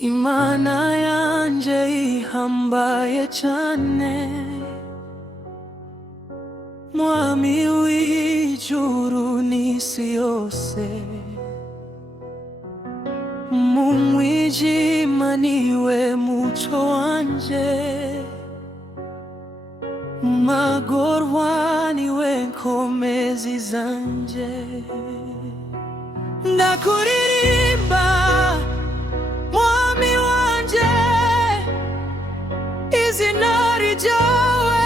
Imana yanje ihambaye cane, Mwami w'ijuru n'isi yose. Mu mwijima niwe muco wanje, mu magorwa niwe nkomezi zanje. Ndakuririmba Mwami wanje, izina ryawe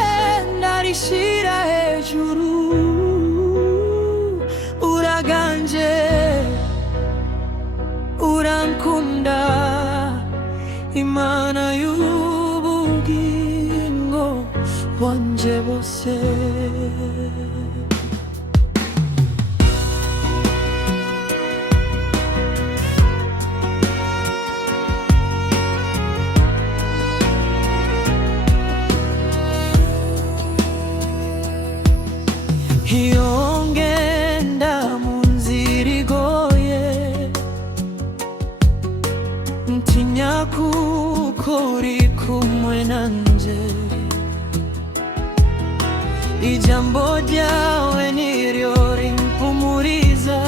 narishira hejuru. Uraganje, urankunda, Imana y'ubugingo bwanje bose. Iyo ngenda mu nzira igoye, ntinya kuko uri kumwe nanje. Ijambo ryawe niryo rimpumuriza,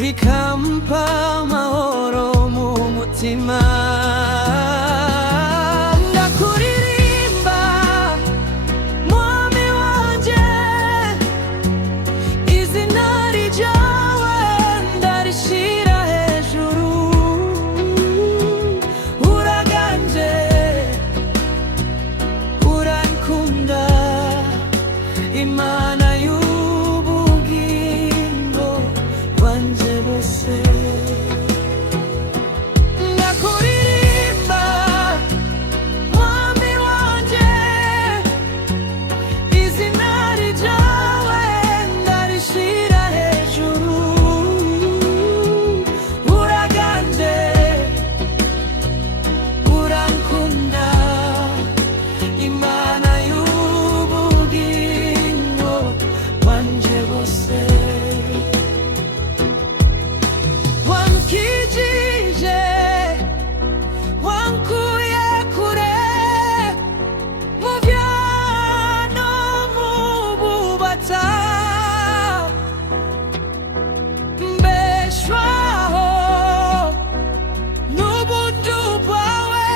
rikampa amahoro mu mutima. Imana y'ubugingo bwanje bose. Ndakuririmba Mwami wanje, izina ryawe ndarishira hejuru. Uraganje, urankunda, Imana wankijije, wankuye kure mu vyano mu bubata. Mbeshwaho n'ubuntu bwawe,